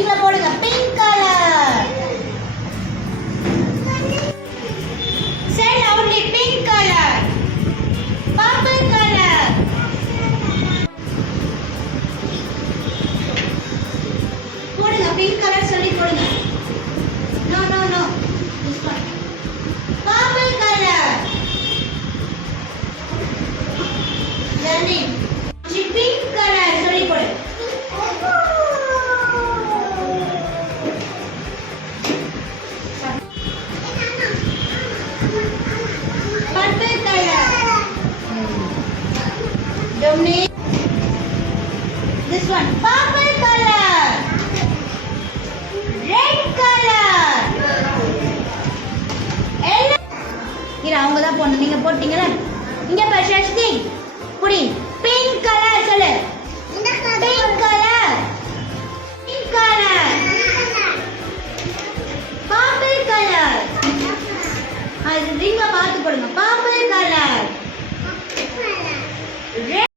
பிங்க்ல போடுங்க. Pink colour. Say loudly, pink color. Purple color. போடுங்க, pink color சொல்லி போடுங்க. No, no, no. This one. Purple color. Learning. Pink color சொல்லி போடு. Purple color. Dominic. This one. Purple color. Red color. Yellow. இரு அவங்க தான் போடணும். நீங்க போட்டீங்களா? இங்க பாரு சஷ்டி. புடி.